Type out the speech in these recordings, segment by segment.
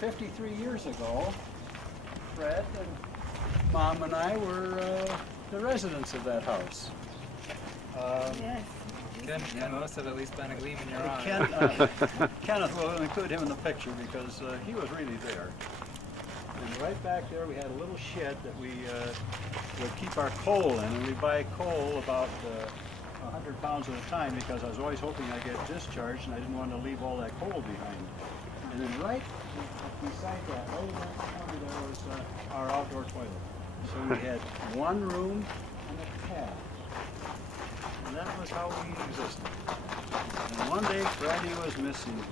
53 years ago, Fred and Mom and I were the residents of that house. Yes. Ken must have at least been a gleam in your eye. Kenneth, we'll include him in the picture because he was really there. And right back there we had a little shed that we would keep our coal in, and we buy coal about 100 pounds at a time because I was always hoping I'd get discharged and I didn't want to leave all that coal behind. And then right beside that, right in that corner, there was our outdoor toilet. So we had one room and a pad. And that was how we existed. And one day Friday was missing,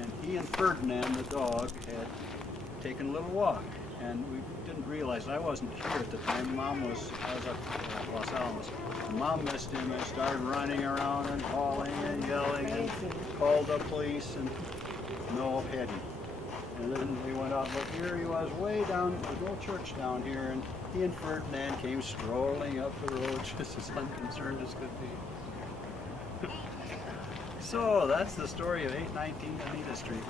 and he and Ferdinand, the dog, had taken a little walk. And we didn't realize, I wasn't here at the time, I was up at Los Alamos. And Mom missed him and started running around and calling and yelling and called the police and no Hetty. And then we went out, but here he was way down, there's no church down here, and he and Ferdinand came strolling up the road just as unconcerned as could be. So that's the story of 819 Anita Street.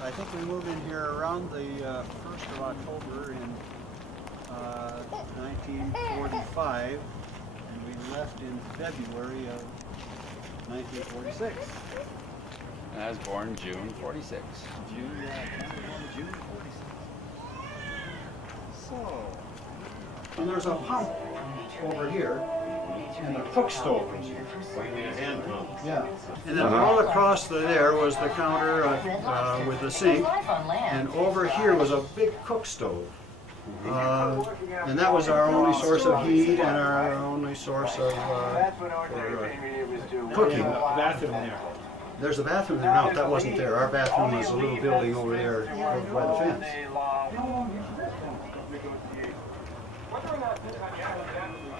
I think we moved in here around the 1st of October in 1945, and we left in February of 1946. And I was born June 46. June 46. So, and there's a pump over here, and a cook stove. Yeah. And then all across there was the counter with the sink, and over here was a big cook stove. And that was our only source of heat and our only source of cooking. Bathroom there. There's a bathroom there now. That wasn't there. Our bathroom was a little building over there over by the fence. Whether or not this Netanyahu was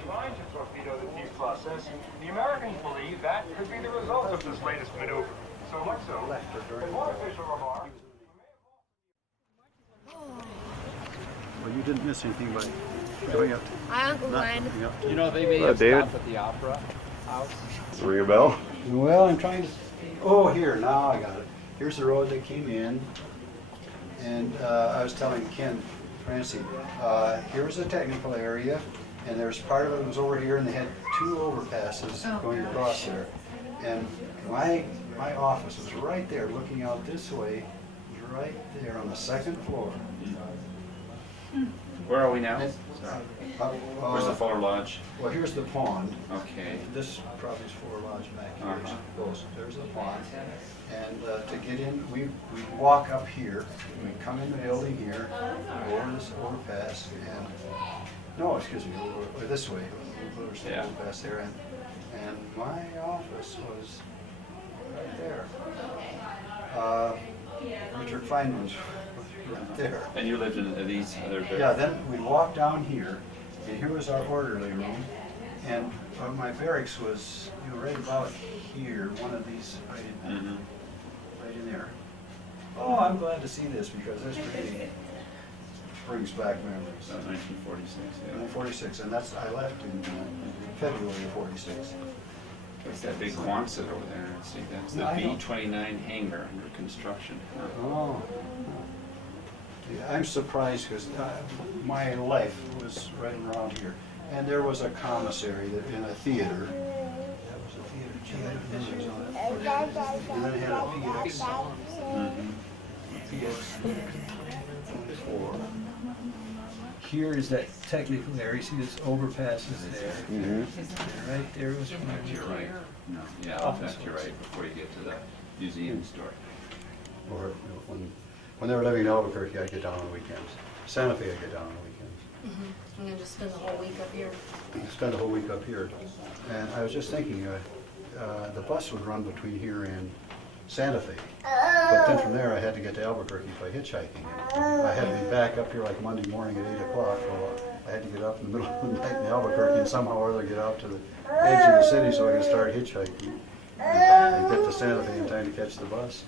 trying to torpedo the peace process, the Americans believe that could be the result of this latest maneuver. So much so, in one official remark, Well, you didn't miss anything by going up. Hi, Uncle Glenn. You know, they may have David. stopped at the Opera House. Ring a bell? Well, I'm trying to. Oh, here, now I got it. Here's the road that came in. And I was telling Ken Francie, here was a technical area, and there's part of it was over here, and they had two overpasses going across there. And my office was right there, looking out this way, right there on the second floor. Where are we now? Where's the Uh, Fuller Lodge? well, here's the pond. Okay. This probably is Fuller Lodge back here. There's the pond. And to get in, we walk up here, we come in the building here, go over this overpass, and, no, excuse me, over this way, there's the Yeah. overpass there, and my office was right there. Richard Feynman's right there. And you lived in these other. Yeah, then we walked down here, and here was our orderly room, and my barracks was, right about here, one of these right in, right in there. Oh, I'm glad to see this because this really brings back memories. 1946. Yeah. 1946, and I left in February of 46. It's that big Quonset over there. See, that's the I know. B-29 hangar under construction. Oh. Yeah, I'm surprised because my life was right around here. And there was a commissary in a theater. That was a theater. Gee, I had pictures on it. And then it had a PX. PX-24. Here is that technical area. See this overpass is there. And right there was To your right. No. Yeah, Office. to your right before you get to the museum store. Or when they were living in Albuquerque, I'd get down on the weekends. Santa Fe, I'd get down on the weekends. I'm gonna just spend the whole week up here. Spend a whole week up here. And I was just thinking, the bus would run between here and Santa Fe. But then from there, I had to get to Albuquerque by hitchhiking. I had to be back up here like Monday morning at 8 o'clock. Well, I had to get up in the middle of the night in Albuquerque and somehow or other get out to the edge of the city so I could start hitchhiking and get to Santa Fe in time to catch the bus.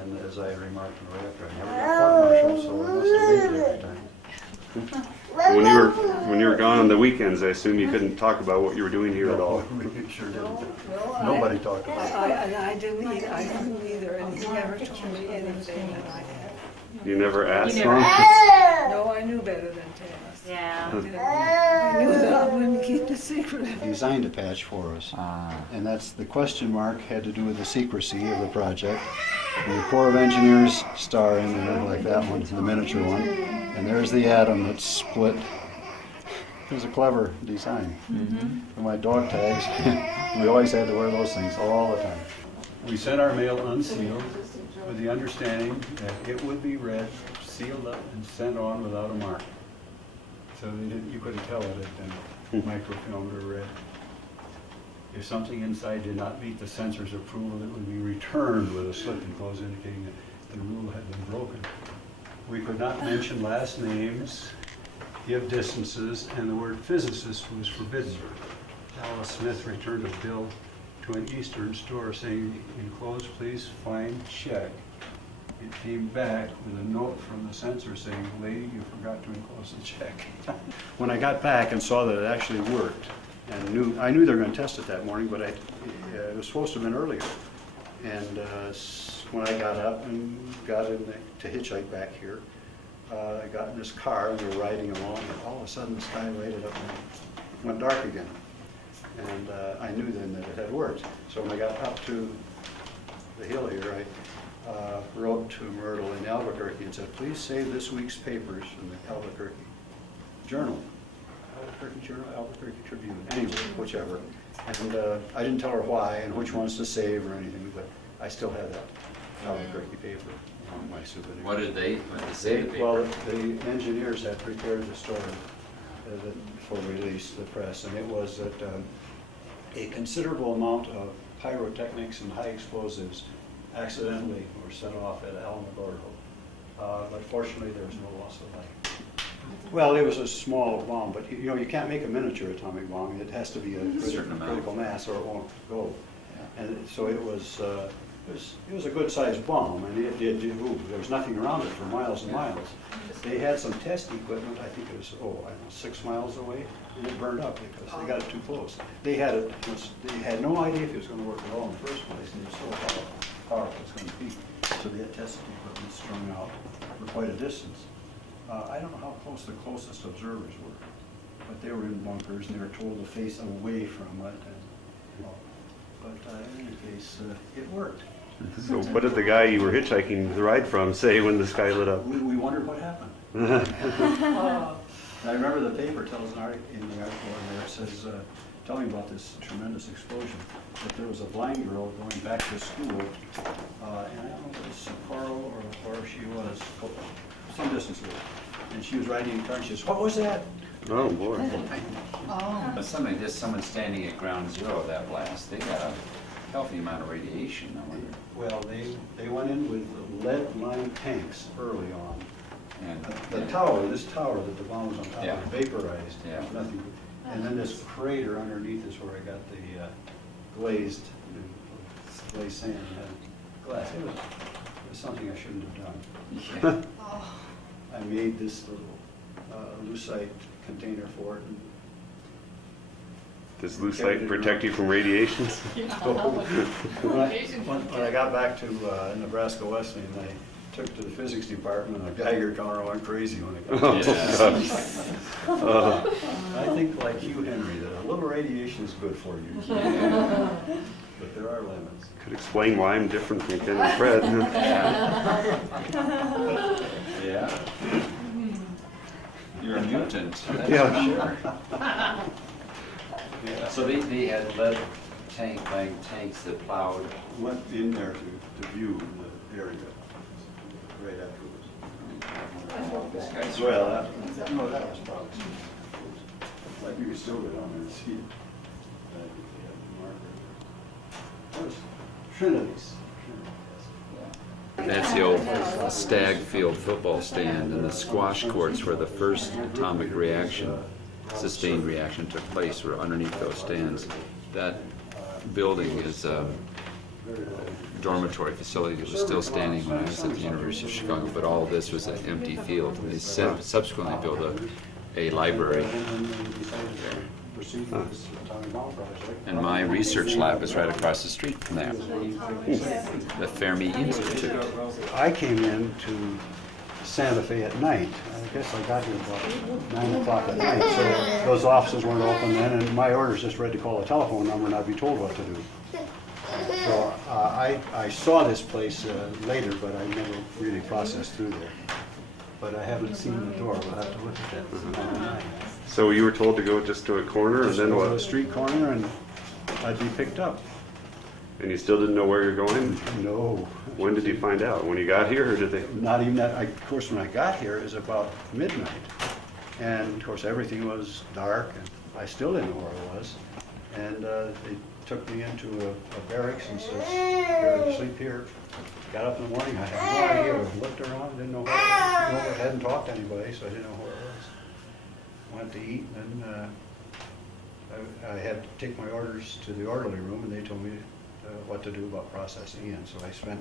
And as I remarked on the way up there, I never got court-martialed, so I must have made it every time. When you were when you were gone on the weekends, I assume you couldn't talk about what you were doing here at all. We sure didn't. Well, Nobody talked about it. I didn't either, and he never told me anything that I had. You never asked, You never Mom? No, I knew better than to ask. Yeah. I knew that I wouldn't keep the secret. He designed a patch for us. And that's, the question mark had to do with the secrecy of the project. And the Corps of Engineers star in there, like that one, the miniature one. And there's the atom that's split. It was a clever design. For my dog tags, we always had to wear those things all the time. We sent our mail unsealed with the understanding that it would be read, sealed up, and sent on without a mark. So you couldn't tell it had been microfilmed or read. If something inside did not meet the censor's approval, it would be returned with a slip enclosed indicating that the rule had been broken. We could not mention last names, give distances, and the word physicist was forbidden. Alice Smith returned a bill to an Eastern store saying, "Enclosed, please find check." It came back with a note from the censor saying, "Lady, you forgot to enclose the check." When I got back and saw that it actually worked, and I knew they were going to test it that morning, but it was supposed to have been earlier. And when I got up and got to hitchhike back here, I got in this car and we were riding along, and all of a sudden the sky lighted up and went dark again. And I knew then that it had worked. So when I got up to the hill here, I wrote to Myrtle in Albuquerque and said, "Please save this week's papers from the Albuquerque Journal." Albuquerque Journal, Albuquerque Tribune, anyway, whichever. And I didn't tell her why and which ones to save or anything, but I still had that Albuquerque paper on my souvenir. What did they say? The Well, paper? the engineers had prepared the story for release to the press, and it was that a considerable amount of pyrotechnics and high explosives accidentally were set off at Alamogordo. But fortunately, there was no loss of life. Well, it was a small bomb, but you know, you can't make a miniature atomic bomb. It has to be a certain amount. critical mass or it won't go. And so it was a good-sized bomb, and it did move. There was nothing around it for miles and miles. They had some test equipment, I think it was, I don't know, 6 miles away, and it burned up because they got it too close. They had no idea if it was going to work at all in the first place. They were so powerful it was going to be. So they had tested equipment strung out for quite a distance. I don't know how close the closest observers were, but they were in bunkers and they were told to face away from it. But in any case, it worked. So what did the guy you were hitchhiking the ride from say when the sky lit up? We wondered what happened. I remember the paper tells in the article in there, it says, telling about this tremendous explosion, that there was a blind girl going back to school, and I don't know if it was Sapporo or where she was, some distance away, and she was riding in a car and she says, "What was that?" Oh, boy. But someone standing at ground zero of that blast, they got a healthy amount of radiation, I wonder. Well, they went in with lead-lined tanks early on. And The tower, this tower that the bomb was on top Yeah. of, vaporized. Yeah. Nothing. And then this crater underneath is where I got the glazed sand and glass. It was something I shouldn't have done. yeah. I made this little lucite container for it. And Does lucite protect you from radiations? when I got back to Nebraska Wesleyan, I took to the physics department, and the Geiger counter went crazy when I got to I think like Hugh Henry, that a little radiation is good for you. But there are limits. Could explain why I'm different from Ken and Fred. Yeah. You're a mutant. That's Yeah. for sure. Yeah. So they had lead tanks that plowed. Went in there to view the area right afterwards. This guy's Well, that was probably, like, you could still go down there and see it. That was Trinity's. That's the old Stag Field football stand, and the squash courts where the first atomic reaction, sustained reaction took place were underneath those stands. That building is a dormitory facility that was still standing when I was at the University of Chicago, but all of this was an empty field. And they subsequently built a library. And my research lab is right across the street from there, the Fermi Institute. I came in to Santa Fe at night. I guess I got here about 9 o'clock at night, so those offices weren't open then, and my orders just read to call a telephone number and I'd be told what to do. So I saw this place later, but I never really processed through there. But I haven't seen the door. We'll have to look at that tomorrow night. So you were told to go just to a corner, and Just then go to a what? street corner and I'd be picked up. And you still didn't know where you're going? No. When did you find out? When you got here, or did they? Not even that. Of course, when I got here, it was about midnight. And of course, everything was dark, and I still didn't know where I was. And they took me into a barracks and said, "You're to sleep here." Got up in the morning, I had no idea. I looked around, didn't know where I was. I hadn't talked to anybody, so I didn't know where I was. Went to eat, and then I had to take my orders to the orderly room, and they told me what to do about processing in. So I spent,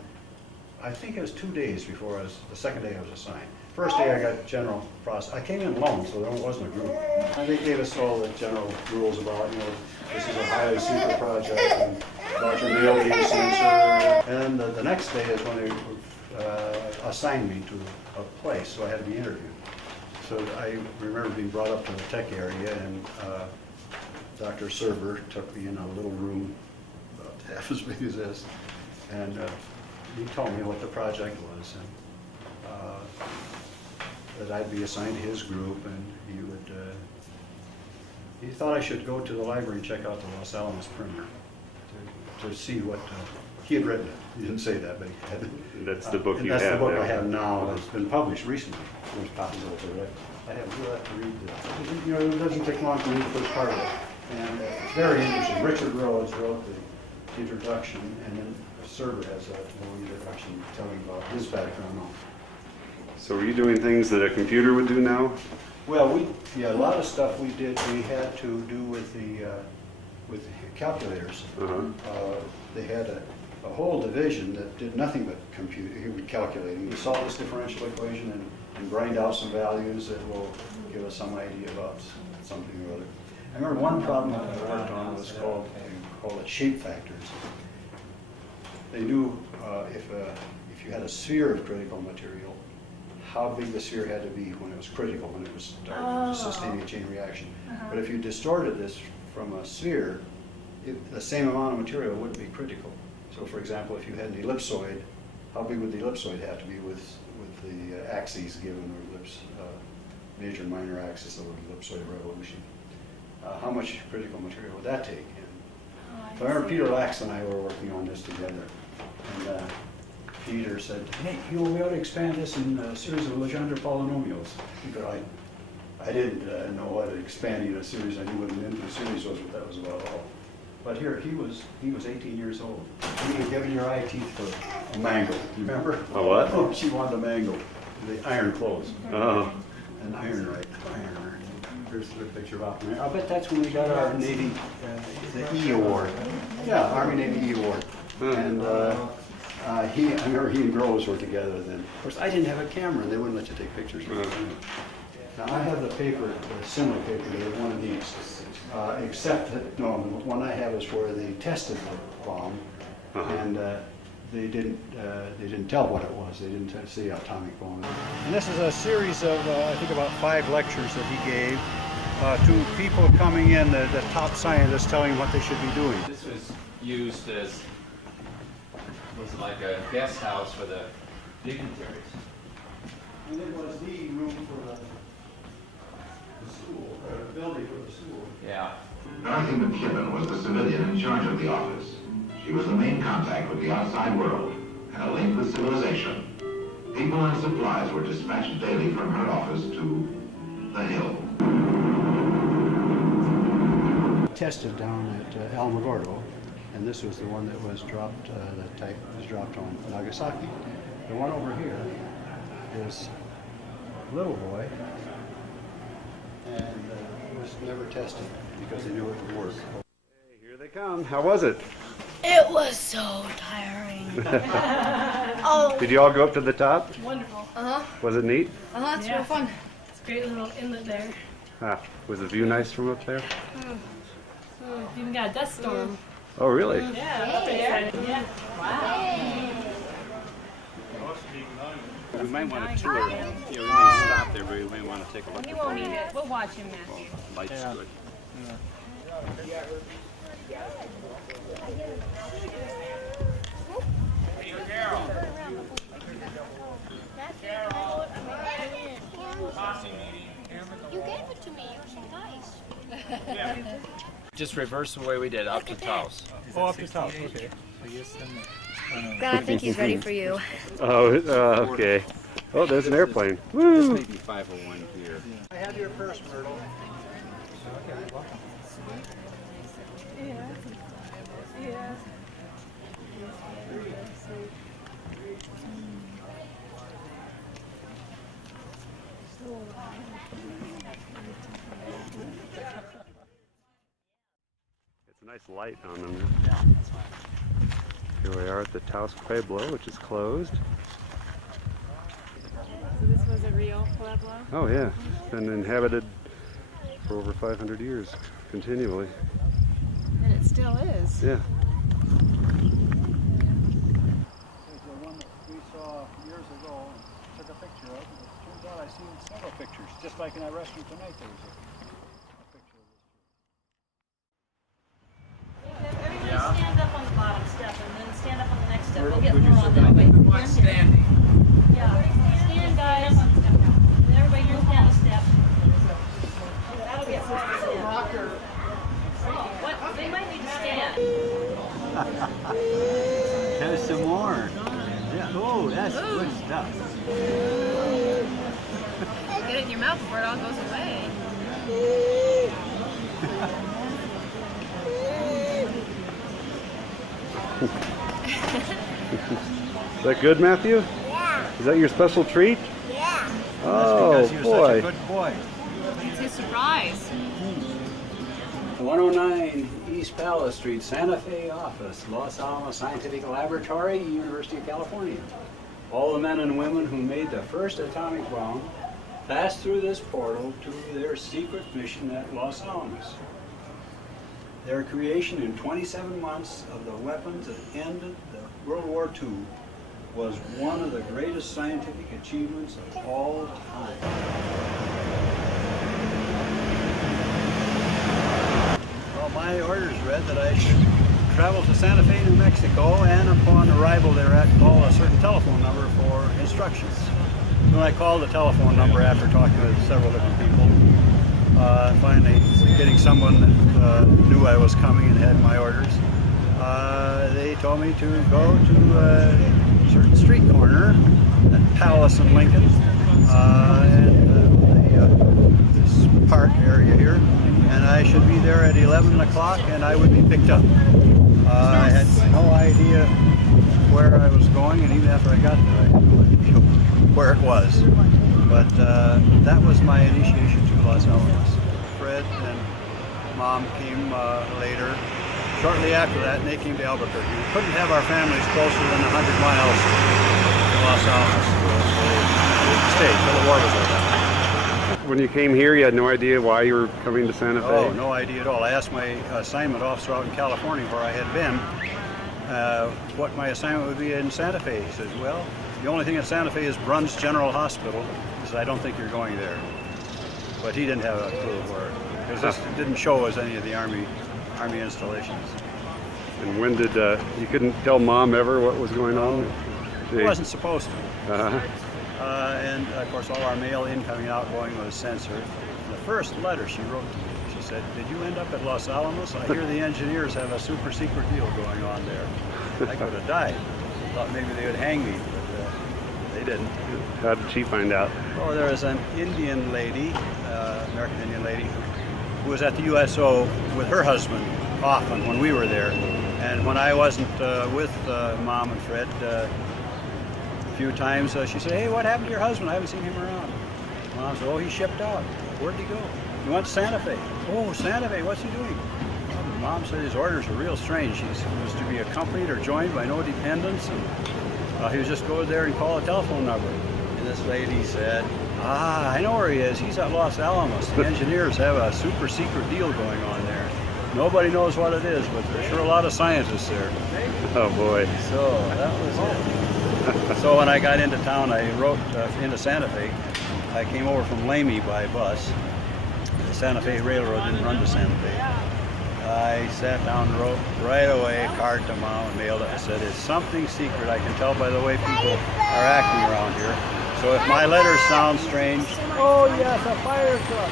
I think it was 2 days before the second day I was assigned. First day I got general process. I came in alone, so there wasn't a group. And they gave us all the general rules about, this is a highly secret project, and about your mail being censored. And then the next day is when they assigned me to a place, so I had to be interviewed. So I remember being brought up to the tech area, and Dr. Server took me in a little room about half as big as this, and he told me what the project was, and that I'd be assigned to his group, and he thought I should go to the library and check out the Los Alamos primer to see what he had written. He didn't say that, but he had. That's the book you That's have the book there. I have now. It's been published recently. There's copies of it there. I have to read this. It doesn't take long to read the first part of it. And it's very interesting. Richard Rhodes wrote the introduction, and then Server has a little introduction telling about his background. So were you doing things that a computer would do now? Well, a lot of stuff we did, we had to do with the calculators. They had a whole division that did nothing but calculating. We solve this differential equation and grind out some values that will give us some idea about something or other. I remember one problem that I worked on was called shape factors. They knew if you had a sphere of critical material, how big the sphere had to be when it was critical, when it was sustaining a chain reaction. But if you distorted this from a sphere, the same amount of material wouldn't be critical. So for example, if you had an ellipsoid, how big would the ellipsoid have to be with the axes given, or major and minor axis of the ellipsoid revolution? How much critical material would that take? So I remember Peter Lax and I were working on this together. And Peter said, "Hey, you'll be able to expand this in a series of Legendre polynomials." Because I didn't know what expanding a series. I knew what an infinite series was, but that was about all. But here, he was 18 years old. He had given your eye teeth for a mango. You remember? A what? Oh, she wanted a mango. The iron clothes. Oh. An iron, right? Iron. Here's the picture of Oppenheimer. I'll bet that's when we got our Navy, the E award. Yeah, Army Navy E award. And I remember he and Groves were together then. Of course, I didn't have a camera, and they wouldn't let you take pictures with me. Now, I have the paper, the similar paper to one of these, except that, no, the one I have is where they tested the bomb, and they didn't tell what it was. They didn't say atomic bomb. And this is a series of, I think, about 5 lectures that he gave to people coming in, the top scientists telling them what they should be doing. This was used as like a guest house for the dignitaries. And it was the room for the school, or the building for the school. Yeah. Dorothy McKibben was the civilian in charge of the office. She was the main contact with the outside world and a link with civilization. People and supplies were dispatched daily from her office to the Hill. Tested down at Alamogordo, and this was the one that was dropped, the type was dropped on Nagasaki. The one over here is Little Boy, and it was never tested because they knew it would work. Hey, here they come. How was it? It was so tiring. Oh, Did you all go up to the top? wonderful. Was it neat? It's real fun. It's a great little inlet there. Ah, was the view nice from up there? Even got a dust storm. Oh, really? Yeah, up there. Yeah. Wow. We might want to tour. Yeah, we might stop there, but we might want to take a look. He won't need it. We'll watch him, Matthew. Light's good. You gave it to me. You're so nice. Just reverse the way we did, up to Taos. Oh, up to top. Okay. I guess then. God, I think he's ready for you. Oh, okay. Oh, there's an airplane. This Woo! may be 501 here. I have your purse, Myrtle. It's a nice light on them. Here we are at the Taos Pueblo, which is closed. So this was a real Pueblo? Oh yeah, it's been inhabited for over 500 years, continually. And it still is. Yeah. There's the one that we saw years ago and took a picture of. It turns out I've seen several pictures. Just like in our restaurant tonight, there was a picture of this. Everybody stand up on the bottom step and then stand up on the next step. We'll get Would you more sit on down? that way. Want standing? Yeah. Stand, guys. Everybody, you're down a step. That'll get more on the rocker. What? They might need to stand. There's some more. Yeah. Oh, that's good stuff. Get it in your mouth before it all goes away. Is that good, Matthew? Yeah. Is that your special treat? Yeah. Oh, Because he was such a boy. good boy. It's a surprise. 109 East Palace Street, Santa Fe office, Los Alamos Scientific Laboratory, University of California. All the men and women who made the first atomic bomb passed through this portal to their secret mission at Los Alamos. Their creation in 27 months of the weapons that ended the World War II was one of the greatest scientific achievements of all time. Well, my orders read that I should travel to Santa Fe, New Mexico, and upon arrival thereat, call a certain telephone number for instructions. When I called the telephone number after talking to several different people, finally getting someone that knew I was coming and had my orders, they told me to go to a certain street corner at Palace and Lincoln, and this park area here, and I should be there at 11 o'clock and I would be picked up. I had no idea where I was going, and even after I got there, I had no idea where it was. But that was my initiation to Los Alamos. Fred and Mom came later, shortly after that, and they came to Albuquerque. We couldn't have our families closer than 100 miles to Los Alamos, so we stayed till the war was over. When you came here, you had no idea why you were coming to Santa Fe? Oh, no idea at all. I asked my assignment officer out in California, where I had been, what my assignment would be in Santa Fe. He says, well, the only thing in Santa Fe is Bruns General Hospital. He says, I don't think you're going there. But he didn't have a clue where, because this didn't show us any of the Army installations. And when did, you couldn't tell Mom ever what was going on? I wasn't supposed to. Uh-huh. And of course, all our mail incoming and outgoing was censored. The first letter she wrote to me, she said, did you end up at Los Alamos? I hear the engineers have a super secret deal going on there. I could have died. Thought maybe they would hang me, but they didn't. How did she find out? Oh, there was an Indian lady, American Indian lady, who was at the USO with her husband often when we were there. And when I wasn't with Mom and Fred, a few times she said, hey, what happened to your husband? I haven't seen him around. Mom said, oh, he shipped out. Where'd he go? He went to Santa Fe. Oh, Santa Fe, what's he doing? Mom said his orders were real strange. He was to be accompanied or joined by no dependents. And, he was just go there and call a telephone number. And this lady said, Ah, I know where he is. He's at Los Alamos. The engineers have a super secret deal going on there. Nobody knows what it is, but there's sure a lot of scientists there. Oh boy. So that was it. So when I got into town, I rode into Santa Fe. I came over from Lamy by bus. The Santa Fe Railroad didn't run to Santa Fe. I sat down and wrote right away a card to Mom and mailed it. I said, it's something secret. I can tell by the way people are acting around here. So if my letters sound strange, oh yes, a fire truck.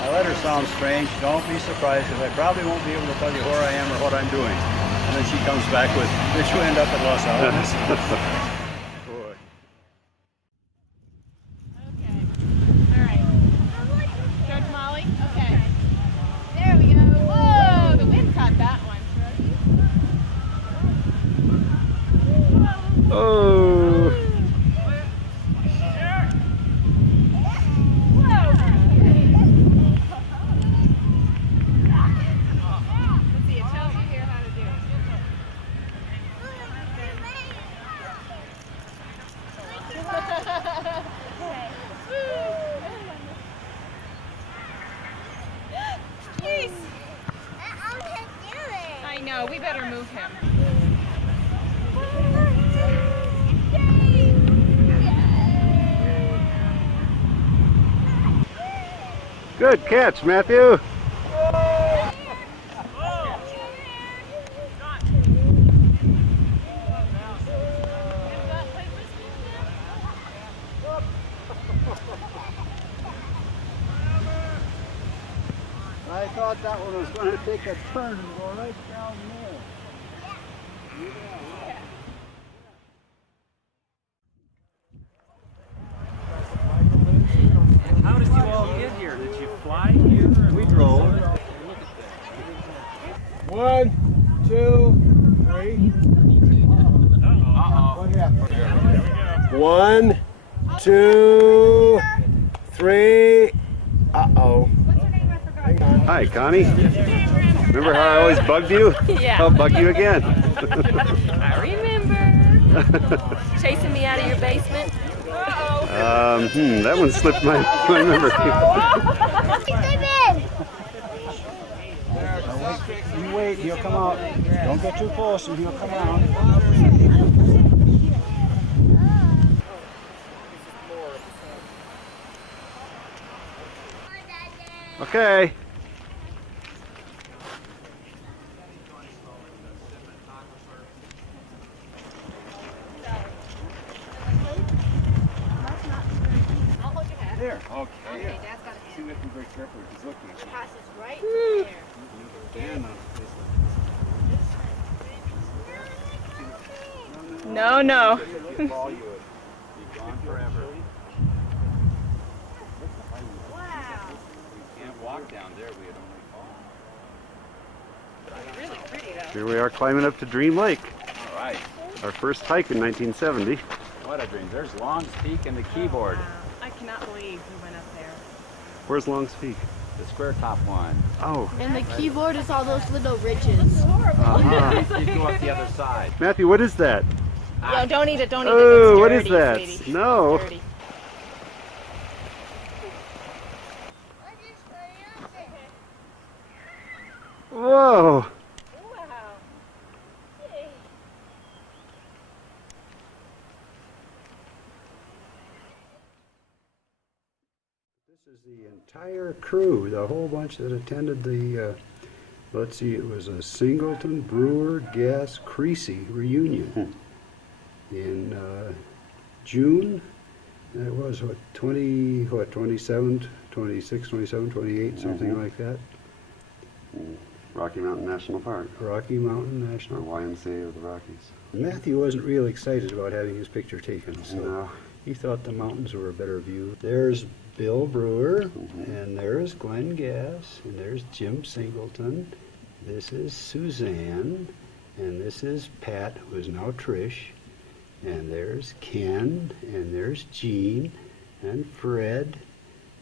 My letters sound strange, don't be surprised because I probably won't be able to tell you where I am or what I'm doing. And then she comes back with, did you end up at Los Alamos? Boy. Okay. All right. George Molly? Okay. There we go. Whoa, the wind caught that one. Oh. Let's see, it tells you here how to do it. Jeez. I know, we better move him. Good catch, Matthew. I thought that one was going to take a turn and go right down there. How did you all get here? Did you fly here? We drove. One, two, three. What happened? 1, 2, 3. Uh-oh. Hang on. Hi, Connie. Remember how I always bugged you? Yeah. I'll bug you again. I remember. Chasing me out of your basement. That one slipped my memory. You wait, he'll come out. Don't get too close and he'll come out. Okay. There. Okay, Dad's got See, we have to be very careful if he's looking at you. passes right there. No, no. He'll fall, you would be gone forever. Wow. We can't walk down there, we would only fall. Really pretty though. Here we are climbing up to Dream Lake. All right, Our first hike in 1970. what a dream. There's Long's Peak and the keyboard, I cannot believe we went up there. Where's Long's Peak? the square top one. Oh. And the keyboard is all those little ridges. Uh-huh. You go up the other side. Matthew, what is that? Yo, don't eat it, don't eat it. Oh, It's what dirty, is that? sweetie. No. Dirty. Whoa. This is the entire crew, the whole bunch that attended the, let's see, it was a Singleton, Brewer, Gass, Creasy reunion in June. That was, what, 27, 26, 27, 28, something like that. Rocky Mountain National Park. Rocky Mountain Or National. YMCA of the Rockies. Matthew wasn't real excited about having his picture taken, so No. he thought the mountains were a better view. There's Bill Brewer, and there's Glenn Gass, and there's Jim Singleton. This is Suzanne, and this is Pat, who is now Trish. And there's Ken, and there's Gene, and Fred,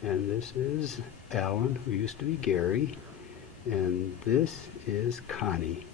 and this is Alan, who used to be Gary, and this is Connie.